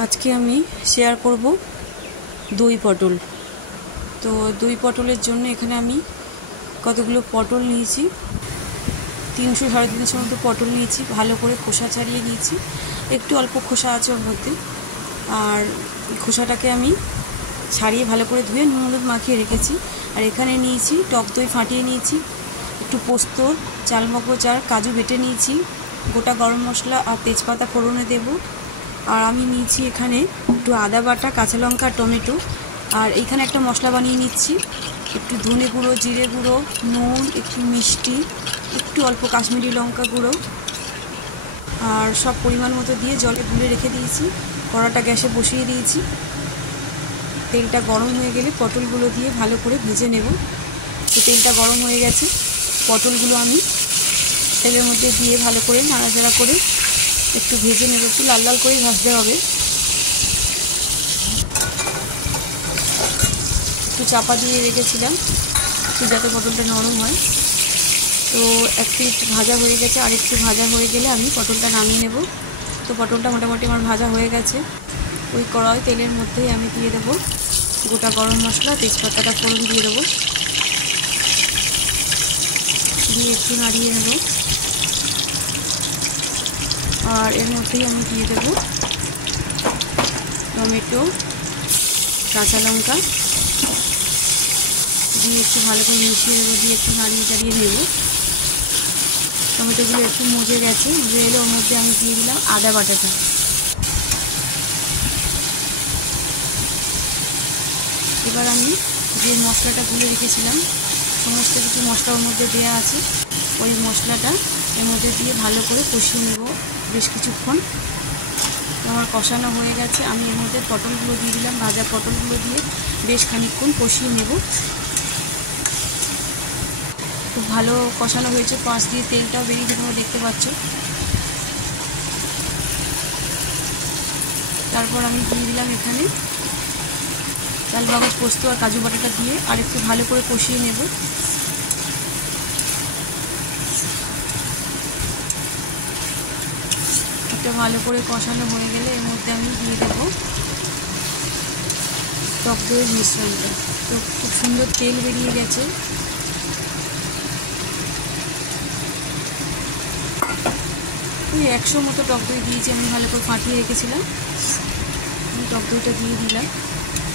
আজকে আমি শেয়ার করব দই পটল। তো দই পটলের জন্য এখানে আমি কতগুলো পটল নিয়েছি, 300-350 মতো পটল নিয়েছি। ভালো করে খোসা ছাড়িয়ে নিয়েছি, একটু অল্প খোসা আছে ওর মধ্যে। আর খোসাটাকে আমি ছাড়িয়ে ভালো করে ধুয়ে নুন হলুদ মাখিয়ে রেখেছি। আর এখানে নিয়েছি টক দই ফাটিয়ে নিয়েছি, একটু পোস্ত, চালমগজ আর কাজু বেটে নিয়েছি, গোটা গরম মশলা আর তেজপাতা ফোড়নে দেব। আর আমি নিয়েছি এখানে একটু আদা বাটা, কাঁচা লঙ্কা, টমেটো। আর এইখানে একটা মশলা বানিয়ে নিচ্ছি, একটু ধনে গুঁড়ো, জিরে গুঁড়ো, নুন, একটু মিষ্টি, একটু অল্প কাশ্মীরি লঙ্কা গুঁড়ো, আর সব পরিমাণ মতো দিয়ে জলে গুলে রেখে দিয়েছি। কড়াটা গ্যাসে বসিয়ে দিয়েছি। তেলটা গরম হয়ে গেলে পটলগুলো দিয়ে ভালো করে ভেজে নেব। তো তেলটা গরম হয়ে গেছে, পটলগুলো আমি তেলের মধ্যে দিয়ে ভালো করে নাড়াচাড়া করে একটু ভেজে নেব। একটু লাল লাল করে ভাজতে হবে। একটু চাপা দিয়ে রেখেছিলাম একটু যাতে পটলটা নরম হয়। তো এক পিঠ ভাজা হয়ে গেছে, আর একটু ভাজা হয়ে গেলে আমি পটলটা নামিয়ে নেব। তো পটলটা মোটামুটি আমার ভাজা হয়ে গেছে। ওই কড়াই তেলের মধ্যেই আমি দিয়ে দেবো গোটা গরম মশলা, তেজপাতাটা ফোড়ন দিয়ে দেবো, দিয়ে একটু নাড়িয়ে নেব। আর এর মধ্যেই আমি দিয়ে দেবো টমেটো, কাঁচা লঙ্কা দিয়ে একটু ভালো করে মিশিয়ে দেবো, দিয়ে একটু নাড়িয়ে চাড়িয়ে নেব। টমেটোগুলো একটু মজে গেছে, মজে এলে ওর মধ্যে আমি দিয়ে দিলাম আদা বাটাটা। এবার আমি যে মশলাটা গুলে রেখেছিলাম, সমস্ত কিছু মশলা ওর মধ্যে দেওয়া আছে, ওই মশলাটা এর মধ্যে দিয়ে ভালো করে কষিয়ে নেব বেশ কিছুক্ষণ। আমার কষানো হয়ে গেছে, আমি এর মধ্যে পটলগুলো দিয়ে দিলাম। ভাজা পটলগুলো দিয়ে বেশ খানিকক্ষণ কষিয়ে নেব। খুব ভালো কষানো হয়েছে, পাশ দিয়ে তেলটাও বেরিয়ে তোমরা দেখতে পাচ্ছ। তারপর আমি দিয়ে দিলাম এখানে চালমগজ, পোস্ত আর কাজু বাটাটা দিয়ে আর একটু ভালো করে কষিয়ে নেব। এটা ভালো করে কষানো হয়ে গেলে এর মধ্যে আমি দিয়ে দেবো টক দইয়ের মিশ্রণটা। তো খুব সুন্দর তেল বেরিয়ে গেছে। ওই 100 মতো টক দই দিয়েছি, আমি ভালো করে ফাটিয়ে রেখেছিলাম। আমি টক দইটা দিয়ে দিলাম,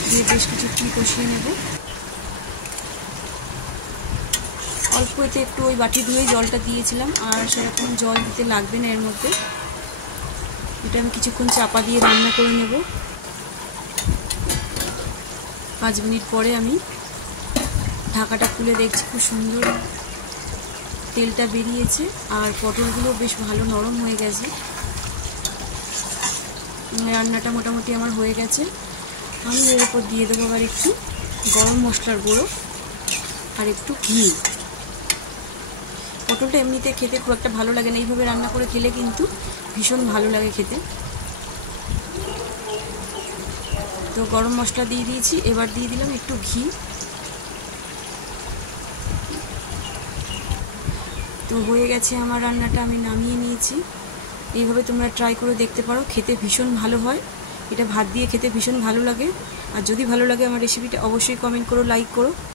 দিয়ে বেশ কিছুক্ষণ কষিয়ে নেব। অল্প এতে একটু ওই বাটি ধুয়ে জলটা দিয়েছিলাম, আর সেরকম জল দিতে লাগবে না এর মধ্যে। এটা আমি কিছুক্ষণ চাপা দিয়ে রান্না করে নেব। 5 মিনিট পরে আমি ঢাকাটা খুলে দেখছি, খুব সুন্দর তেলটা বেরিয়েছে আর পটলগুলো বেশ ভালো নরম হয়ে গেছে। রান্নাটা মোটামুটি আমার হয়ে গেছে। আমি এর উপর দিয়ে দেবো আবার একটু গরম মশলার গুঁড়ো আর একটু ঘি। পটলটা এমনিতে খেতে খুব একটা ভালো লাগে না, এইভাবে রান্না করে খেলে কিন্তু ভীষণ ভালো লাগে খেতে। তো গরম মশলা দিয়ে দিয়েছি, এবার দিয়ে দিলাম একটু ঘি। তো হয়ে গেছে আমার রান্নাটা, আমি নামিয়ে নিয়েছি। এইভাবে তোমরা ট্রাই করে দেখতে পারো, খেতে ভীষণ ভালো হয়। এটা ভাত দিয়ে খেতে ভীষণ ভালো লাগে। আর যদি ভালো লাগে আমার রেসিপিটা অবশ্যই কমেন্ট করো, লাইক করো।